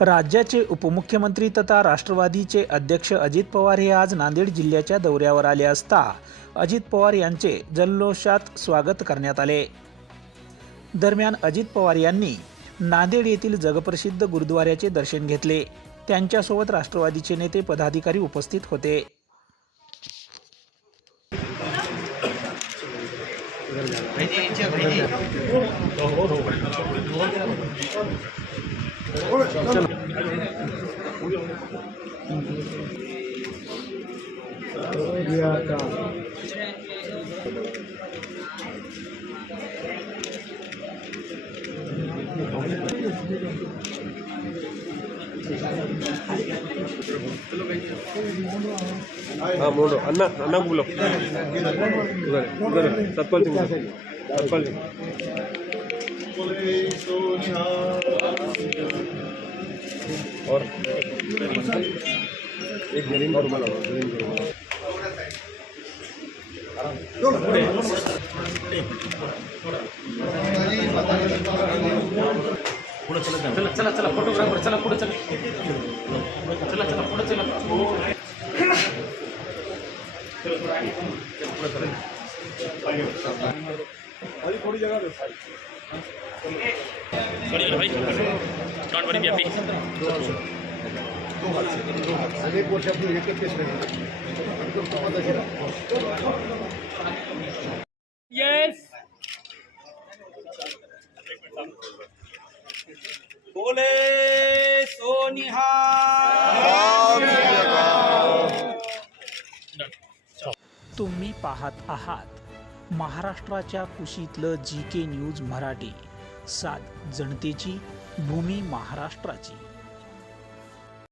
राज्याचे उपमुख्यमंत्री तथा राष्ट्रवादीचे अध्यक्ष अजित पवार हे आज नांदेड जिल्ह्याच्या दौऱ्यावर आले असता अजित पवार यांचे जल्लोषात स्वागत करण्यात आले. दरम्यान अजित पवार यांनी नांदेड येथील जगप्रसिद्ध गुरुद्वाऱ्याचे दर्शन घेतले. त्यांच्यासोबत राष्ट्रवादीचे नेते पदाधिकारी उपस्थित होते. हाँ मोड़ो अन्ना अन्ना को बुलाओ उधर उधर सतपाल सिंह सतपाल सिंह और एक जरीन और बुलाओ जरीन को बुलाओ। चला चला चला फोटोग्राफर चला पुढे चला चला चला पुढे चला Sorry, भाई Be happy. Yes. बोले सोनिहा तुम्ही पाहत आहात महाराष्ट्राच्या कुशीतलं जी के न्यूज मराठी. सात जनतेची भूमी महाराष्ट्राची.